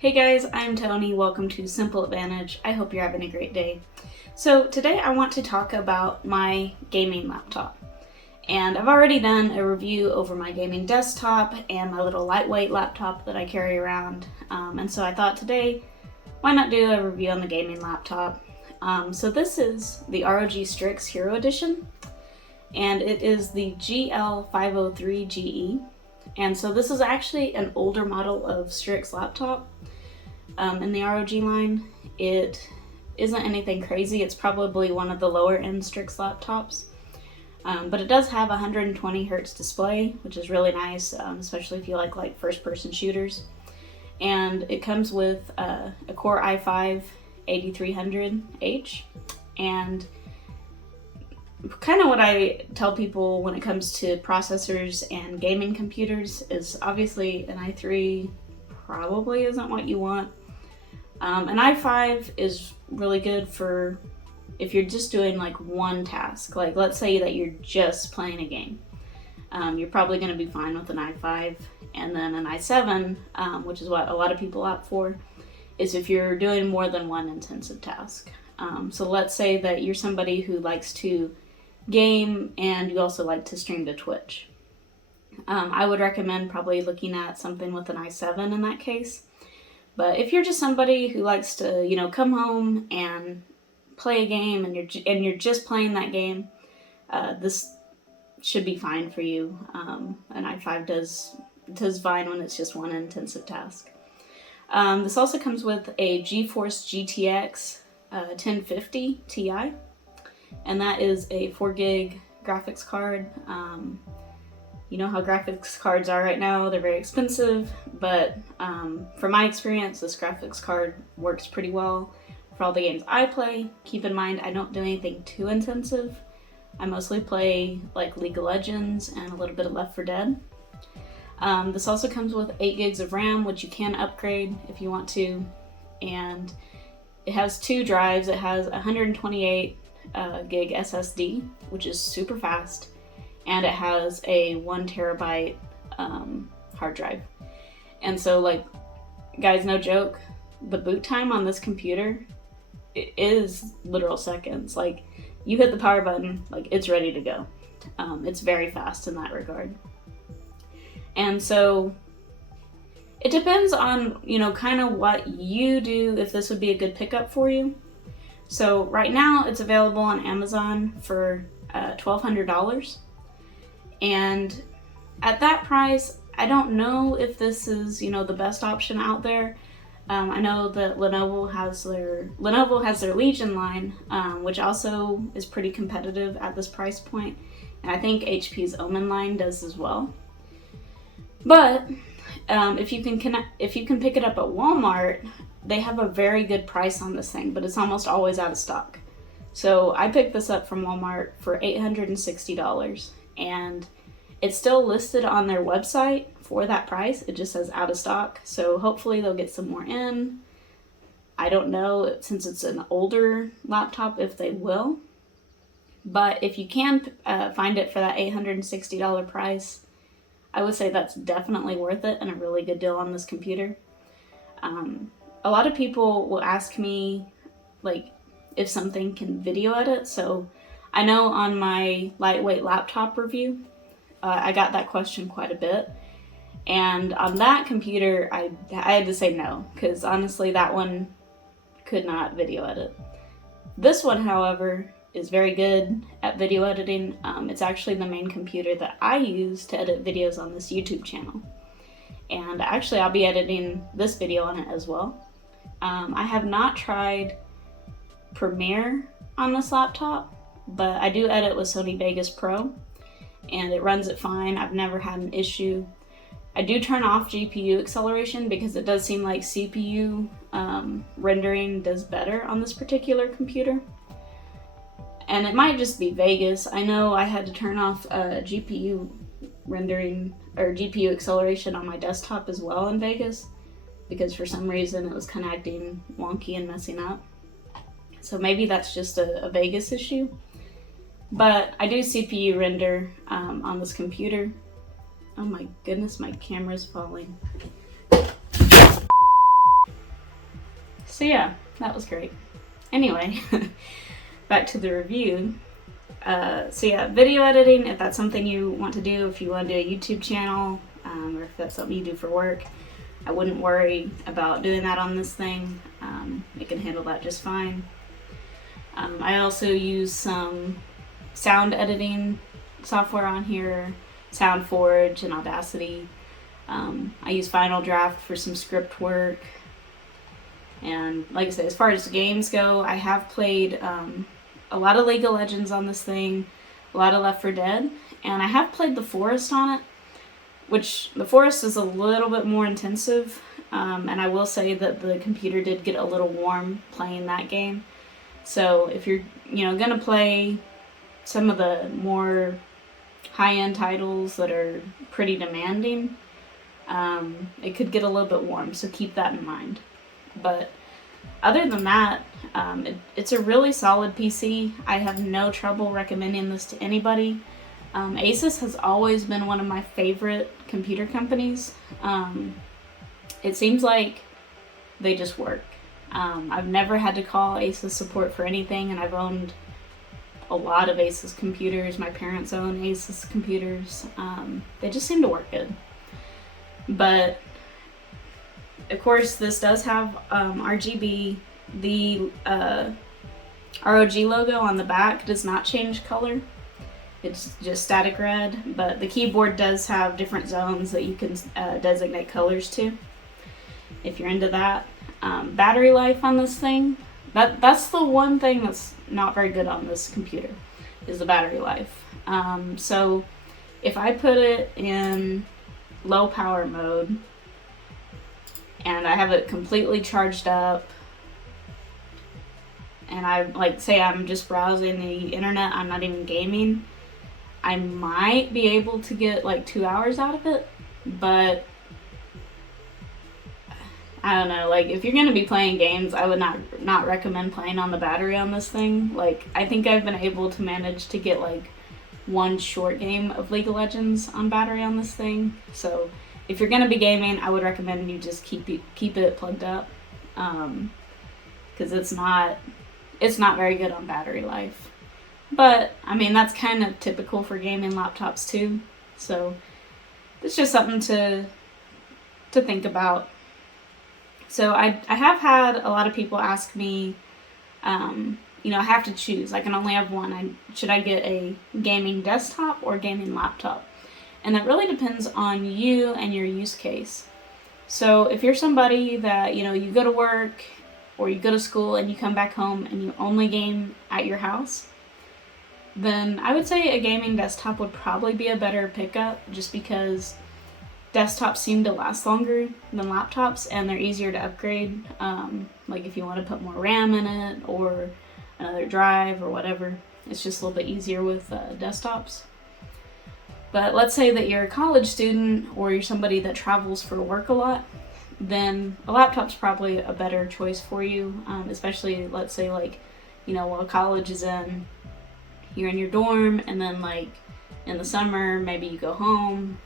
Hey guys, I'm Tony. Welcome to Simple Advantage. I hope you're having a great day. So today I want to talk about my gaming laptop. And I've already done a review over my gaming desktop and my little lightweight laptop that I carry around. And so I thought today, why not do a review on the gaming laptop? So this is the ROG Strix Hero Edition, and it is the GL503GE. And so this is actually an older model of Strix laptop in the ROG line. It isn't anything crazy. It's probably one of the lower end Strix laptops. But it does have a 120 hertz display, which is really nice, especially if you like first person shooters. And it comes with a Core i5 8300H, and kind of what I tell people when it comes to processors and gaming computers is obviously an i3 probably isn't what you want. An i5 is really good for if you're just doing like one task. Like let's say that you're just playing a game. You're probably going to be fine with an i5. And then an i7, which is what a lot of people opt for, is if you're doing more than one intensive task. So let's say that you're somebody who likes to game and you also like to stream to Twitch. I would recommend probably looking at something with an i7 in that case. But if you're just somebody who likes to, come home and play a game and you're just playing that game, this should be fine for you. An i5 does fine when it's just one intensive task. This also comes with a GeForce GTX 1050 Ti. And that is a 4 gig graphics card. You know how graphics cards are right now, they're very expensive, but from my experience, this graphics card works pretty well for all the games I play. Keep in mind, I don't do anything too intensive. I mostly play like League of Legends and a little bit of Left 4 Dead. This also comes with 8 gigs of RAM, which you can upgrade if you want to. And it has 2 drives. It has 128 gig SSD, which is super fast, and it has a 1 terabyte hard drive. And so, like, guys, no joke, the boot time on this computer is literal seconds. Like, you hit the power button, like, it's ready to go. It's very fast in that regard. And so it depends on, kind of what you do, if this would be a good pickup for you. So right now it's available on Amazon for $1,200. And at that price, I don't know if this is, the best option out there. I know that Lenovo has their Legion line, which also is pretty competitive at this price point. And I think HP's Omen line does as well. But if you can pick it up at Walmart, they have a very good price on this thing, but it's almost always out of stock. So I picked this up from Walmart for $860, and it's still listed on their website for that price. It just says out of stock, so hopefully they'll get some more in. I don't know, since it's an older laptop, if they will. But if you can find it for that $860 price, I would say that's definitely worth it and a really good deal on this computer. A lot of people will ask me, like, if something can video edit. So I know on my lightweight laptop review, I got that question quite a bit. And on that computer, I had to say no, because honestly, that one could not video edit. This one, however, is very good at video editing. It's actually the main computer that I use to edit videos on this YouTube channel. And actually, I'll be editing this video on it as well. I have not tried Premiere on this laptop, but I do edit with Sony Vegas Pro, and it runs it fine. I've never had an issue. I do turn off GPU acceleration because it does seem like CPU rendering does better on this particular computer. And it might just be Vegas. I know I had to turn off GPU rendering or GPU acceleration on my desktop as well in Vegas, because for some reason it was kind of acting wonky and messing up. So maybe that's just a Vegas issue. But I do CPU render on this computer. Oh my goodness, my camera's falling. So yeah, that was great. Anyway, back to the review. So yeah, video editing, if that's something you want to do, if you want to do a YouTube channel, or if that's something you do for work, I wouldn't worry about doing that on this thing. It can handle that just fine. I also use some sound editing software on here, SoundForge and Audacity. I use Final Draft for some script work. And like I said, as far as games go, I have played a lot of League of Legends on this thing, a lot of Left 4 Dead, and I have played The Forest on it, which The Forest is a little bit more intensive, and I will say that the computer did get a little warm playing that game. So if you're, gonna play some of the more high-end titles that are pretty demanding, it could get a little bit warm, so keep that in mind. But other than that, it's a really solid PC. I have no trouble recommending this to anybody. Asus has always been one of my favorite computer companies. It seems like they just work. I've never had to call Asus support for anything, and I've owned a lot of Asus computers. My parents own Asus computers. They just seem to work good. But of course, this does have RGB. The ROG logo on the back does not change color. It's just static red, but the keyboard does have different zones that you can designate colors to, if you're into that. Battery life on this thing, that's the one thing that's not very good on this computer, is the battery life. So if I put it in low power mode, and I have it completely charged up, and I say I'm just browsing the internet, I'm not even gaming, I might be able to get 2 hours out of it, but I don't know, if you're gonna be playing games, I would not recommend playing on the battery on this thing. I think I've been able to manage to get one short game of League of Legends on battery on this thing. So if you're gonna be gaming, I would recommend you just keep it plugged up, because it's not very good on battery life. But I mean, that's kind of typical for gaming laptops too. So it's just something to think about. So I have had a lot of people ask me, I have to choose. I can only have one. Should I get a gaming desktop or gaming laptop? And that really depends on you and your use case. So if you're somebody that, you go to work or you go to school and you come back home and you only game at your house, then I would say a gaming desktop would probably be a better pickup, just because desktops seem to last longer than laptops and they're easier to upgrade. If you want to put more RAM in it or another drive or whatever, it's just a little bit easier with desktops. But let's say that you're a college student or you're somebody that travels for work a lot, then a laptop's probably a better choice for you, especially let's say while college is you're in your dorm, and then in the summer maybe you go home.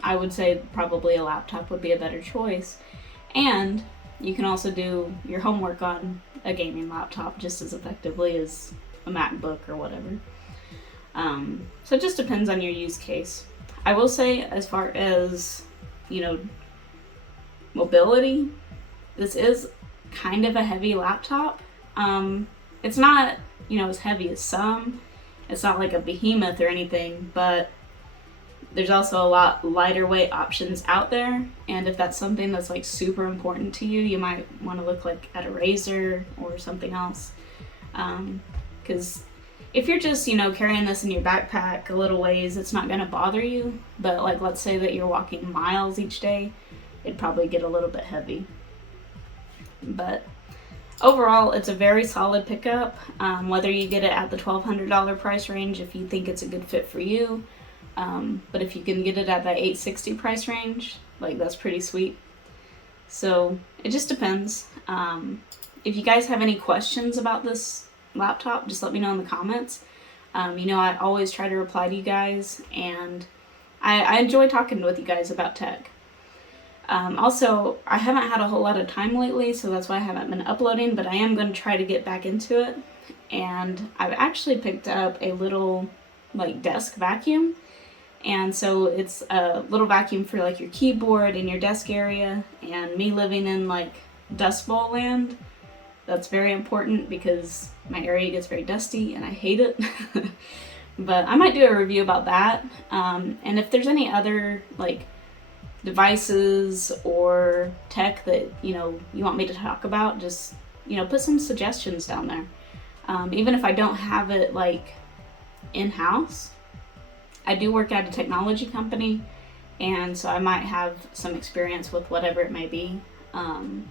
I would say probably a laptop would be a better choice. And you can also do your homework on a gaming laptop just as effectively as a MacBook or whatever. So it just depends on your use case. I will say, as far as, mobility, this is kind of a heavy laptop. It's not, as heavy as some. It's not like a behemoth or anything, but there's also a lot lighter weight options out there. And if that's something that's super important to you, you might want to look at a Razer or something else. Because if you're just, carrying this in your backpack a little ways, it's not going to bother you. But let's say that you're walking miles each day, it'd probably get a little bit heavy. But overall, it's a very solid pickup. Whether you get it at the $1,200 price range, if you think it's a good fit for you. But if you can get it at that $860 price range, that's pretty sweet. So it just depends. If you guys have any questions about this laptop, just let me know in the comments. I always try to reply to you guys, and I enjoy talking with you guys about tech. Also, I haven't had a whole lot of time lately, so that's why I haven't been uploading, but I am going to try to get back into it. And I've actually picked up a little like desk vacuum. And so it's a little vacuum for like your keyboard and your desk area. And me living in like Dust Bowl land, that's very important because my area gets very dusty and I hate it. But I might do a review about that. And if there's any other like devices or tech that you want me to talk about, just put some suggestions down there. Even if I don't have it like in-house, I do work at a technology company, and so I might have some experience with whatever it may be. And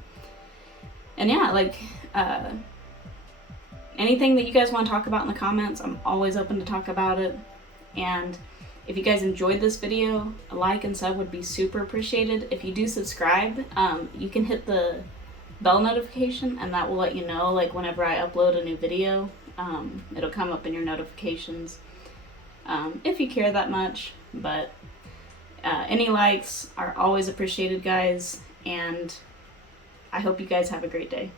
yeah, like anything that you guys want to talk about in the comments, I'm always open to talk about it. And if you guys enjoyed this video, a like and sub would be super appreciated. If you do subscribe, you can hit the bell notification, and that will let you know like whenever I upload a new video. It'll come up in your notifications if you care that much. But any likes are always appreciated, guys, and I hope you guys have a great day.